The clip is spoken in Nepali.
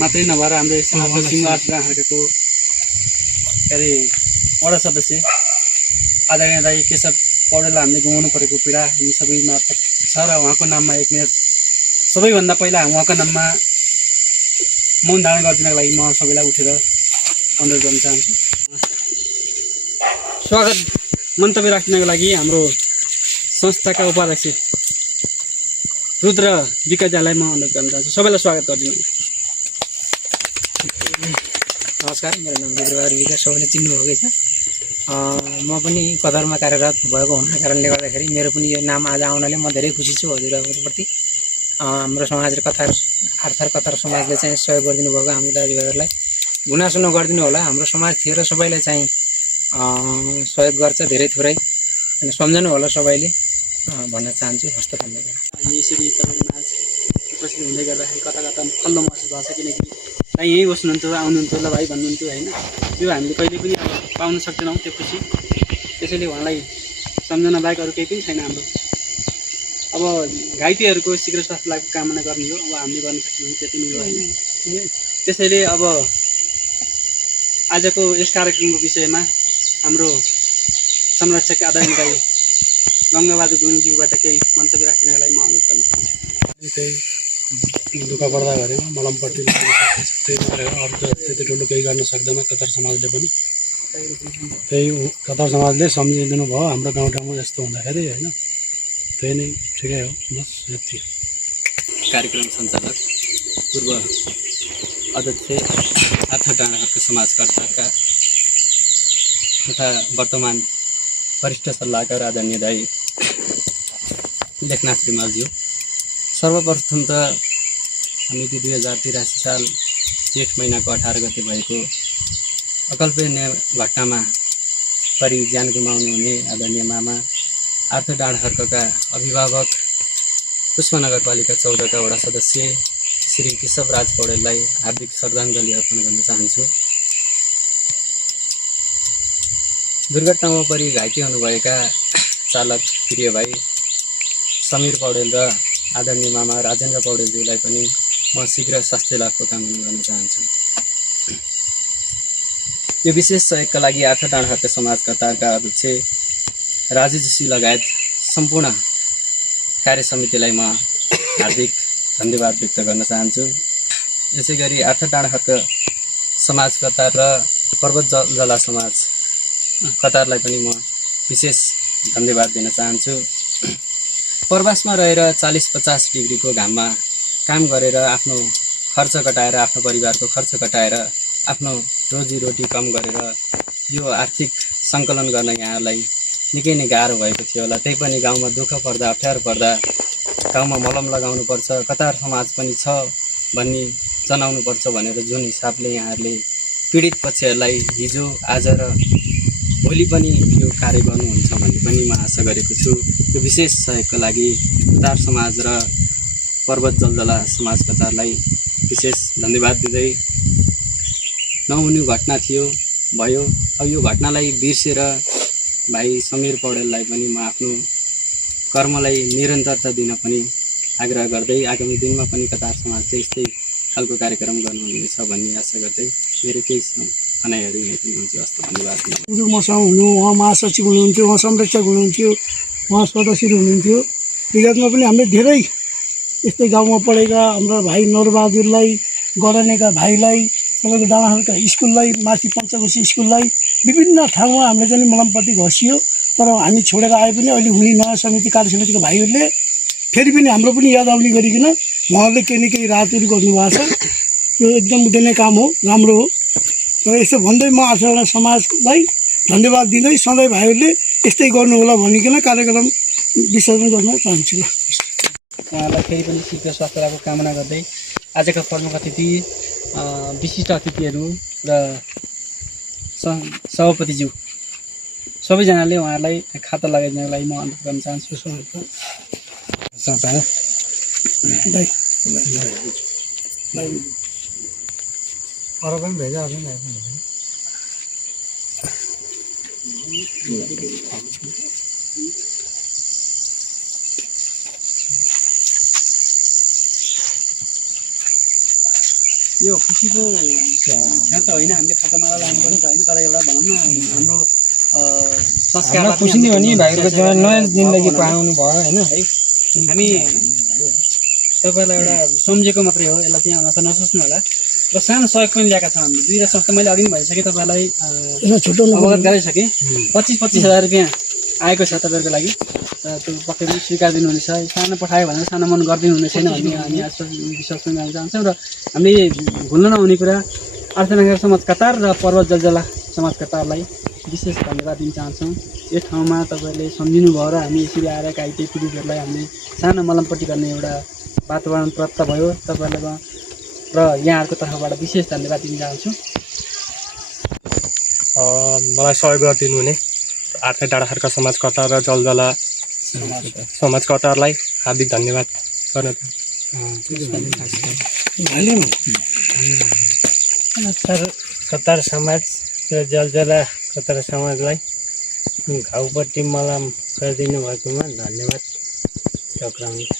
मात्रै नभएर हाम्रो सिंहको के अरे वडा सदस्य आदरणीय दाई केशव पौडेललाई हामीले गुमाउनु परेको पीडा हामी सबैमा छ र उहाँको नाममा एक मिनट सबैभन्दा पहिला उहाँको नाममा मौन धारण गरिदिनको लागि म सबैलाई उठेर अनुरोध गर्न चाहन्छु। स्वागत मन्तव्य राखिदिनको लागि हाम्रो संस्थाका उपाध्यक्ष रुद्र विकासलाई म अनुरोध गर्न चाहन्छु। सबैलाई स्वागत गरिदिनु। नमस्कार, मेरो नाम रुद्रबहादुर विकास, सबैले चिन्नुभएकै छ। म पनि कतारमा कार्यरत भएको हुनाको कारणले गर्दाखेरि मेरो पनि यो नाम आज आउनाले म धेरै खुसी छु हजुरहरूप्रति। हाम्रो समाज र कतार समाजले चाहिँ सहयोग गरिदिनु भएको हाम्रो दाजुभाइहरूलाई गुनासो नगरिदिनु होला। हाम्रो समाज थियो र सबैलाई चाहिँ सहयोग गर्छ, धेरै थोरै, अनि सम्झनु होला सबैले भन्न चाहन्छु। हस्त धन्यवाद। हामी यसरी तपाईँमा उपस्थित हुँदै गर्दाखेरि कता कता खल्लो महसुस भएको छ, किनकि दाइ यहीँ बस्नुहुन्थ्यो, आउनुहुन्थ्यो, ल भाइ भन्नुहुन्थ्यो होइन। त्यो हामीले कहिले पनि अब पाउन सक्दैनौँ त्यो खुसी। त्यसैले उहाँलाई सम्झना बाहेक अरू केही पनि छैन हाम्रो। अब घाइतेहरूको शीघ्र स्वास्थ्य लाभको कामना गर्ने हो, अब हामीले गर्न सक्ने त्यति नै हो होइन। त्यसैले अब आजको यस कार्यक्रमको विषयमा हाम्रो संरक्षक आदरणीय दाइ गङ्गाबहादुर गुरुङज्यूबाट केही मन्तव्य राख्दिनको लागि म अनुरोध गर्न चाहन्छु। त्यही दुःख पर्दा घरेमा मलमपट्टि त्यही गरेर अरू त त्यति ठुलो केही गर्न सक्दैन कतार समाजले पनि। त्यही कतार समाजले सम्झिदिनु भयो हाम्रो गाउँठाउँमा यस्तो हुँदाखेरि होइन। त्यही नै ठिकै हो, बस यति। कार्यक्रम सञ्चालक पूर्व अध्यक्ष आर्थ डाँडाहरूको समाजकर्ताका तथा वर्तमान वरिष्ठ सल्लाहकार आदरणीय दाई लेखनाथ रिमालज्यू, सर्वप्रथम त हामी 2083 साल जेठ महिनाको 18 गते भएको अकल्पनीय घटनामा परि ज्यान गुमाउनु हुने आदरणीय मामा आर्थ डाँडाखर्कका अभिभावक पुष्प नगरपालिका 14 का वडा सदस्य श्री केशव राज पौडेललाई हार्दिक श्रद्धाञ्जली अर्पण गर्न चाहन्छु। दुर्घटनामा परि घाइते हुनुभएका चालक प्रिय भाइ समीर पौडेल र आदरणीय मामा राजेन्द्र पौडेलज्यूलाई पनि म शीघ्र स्वास्थ्य लाभको कामना गर्न चाहन्छु। यो विशेष सहयोगका लागि आर्थ डाँडाखर्क समाज कतारका अध्यक्ष राजु जोशी लगायत सम्पूर्ण कार्य समितिलाई म हार्दिक धन्यवाद व्यक्त गर्न चाहन्छु। यसै गरी आर्थ डाँडाखर्क समाज कतार र पर्वत जला समाज कतारलाई पनि म विशेष धन्यवाद दिन चाहन्छु। प्रवासमा रहेर 40-50 डिग्रीको घाममा काम गरेर आफ्नो खर्च कटाएर, आफ्नो परिवारको खर्च कटाएर, आफ्नो रोजीरोटी कम गरेर यो आर्थिक सङ्कलन गर्न यहाँलाई निकै नै गाह्रो भएको थियो होला। त्यही पनि गाउँमा दुःख पर्दा, अप्ठ्यारो पर्दा गाउँमा मलम लगाउनुपर्छ, कतार समाज पनि छ भन्ने जनाउनुपर्छ भनेर जुन हिसाबले यहाँहरूले पीडित पक्षहरूलाई हिजो आज र भोलि पनि यो कार्य गर्नुहुन्छ भन्ने पनि म आशा गरेको छु। यो विशेष सहयोगको लागि कतार समाज र पर्वत जलजला समाज कतारलाई विशेष धन्यवाद दिँदै, नहुने घटना थियो भयो, अब यो घटनालाई बिर्सेर भाइ समीर पौडेललाई पनि म आफ्नो कर्मलाई निरन्तरता दिन पनि आग्रह गर्दै आगामी दिनमा पनि कतार समाजले यस्तै खालको कार्यक्रम गर्नुहुनेछ भन्ने आशा गर्दै मेरो केही भनाइहरू यहीँ पनि हुन्छ। हस्त धन्यवाद। मसँग हुनु, उहाँ महासचिव हुनुहुन्थ्यो, उहाँ संरक्षक हुनुहुन्थ्यो, उहाँ सदस्य हुनुहुन्थ्यो। विगतमा पनि हामीले धेरै यस्तै गाउँमा पढेका हाम्रो भाइ नरबहादुरलाई, गरानेका भाइलाई, तपाईँको डाँडाखर्कका स्कुललाई, माथि पञ्चकोशी स्कुललाई, विभिन्न ठाउँमा हामीले चाहिँ मलमपट्टि घसियो। तर हामी छोडेर आए पनि अहिले हुने नयाँ समिति कार्य समितिको भाइहरूले फेरि पनि हाम्रो पनि याद आउने गरिकन उहाँहरूले केही न केही राहतहरू गर्नुभएको छ। यो एकदम उठ्ने काम हो, राम्रो हो। र यसो भन्दै म आर्थ डाँडा समाजलाई धन्यवाद दिँदै सधैँ भाइहरूले यस्तै गर्नु होला भनिकन कार्यक्रम विसर्जन गर्न चाहन्छु। उहाँलाई फेरि पनि शीघ्र स्वास्थ्य लाभको कामना गर्दै आजका प्रमुख अतिथि, विशिष्ट अतिथिहरू र सभापतिज्यू सबैजनाले उहाँहरूलाई खाता लगाइदिनको लागि म अनुरोध गर्न चाहन्छु। अरू पनि भेजा यो खुसीको क्षण त होइन, हामीले खातामाला लानु पनि त होइन, तर एउटा भनौँ न हाम्रो संस्कार खुसी नि हो नि भाइहरूको जीवन नयाँ जिन्दगी पाउनु भयो होइन है। हामी तपाईँलाई एउटा सम्झेको मात्रै हो, यसलाई त्यहाँ त नसोच्नु होला। र सानो सहयोग पनि ल्याएका छौँ हामीले, दुईवटा संस्था मैले अघि नै भनिसकेँ तपाईँलाई अवगत गराइसकेँ। 25,000 रुपियाँ आएको छ तपाईँहरूको लागि, र त्यो पक्कै पनि स्वीकार दिनुहुनेछ। सानो पठायो भनेर सानो मन गरिदिनु हुने छैन भन्ने हामी विश्वास पनि गर्न चाहन्छौँ। र हामीले भुल्न नहुने कुरा आर्थनगर समाज कतार र पर्वत जलजला समाज कतारलाई विशेष धन्यवाद दिन चाहन्छौँ। यो ठाउँमा तपाईँहरूले सम्झिनु भयो र हामी यसरी आएर घाइते पीडितहरूलाई हामीले सानो मलमपट्टि गर्ने एउटा वातावरण प्राप्त भयो तपाईँहरूलाई, र यहाँहरूको तर्फबाट विशेष धन्यवाद दिन चाहन्छु। मलाई सहयोग गरिदिनु हुने आर्थे डाँडा खर्का समाज कतार र जलजला समाज कतारलाई हार्दिक धन्यवाद गर्न कतार समाज र जलजला कतार समाजलाई घाउपट्टि मलम गरिदिनु भएकोमा धन्यवाद टक्राउँछु।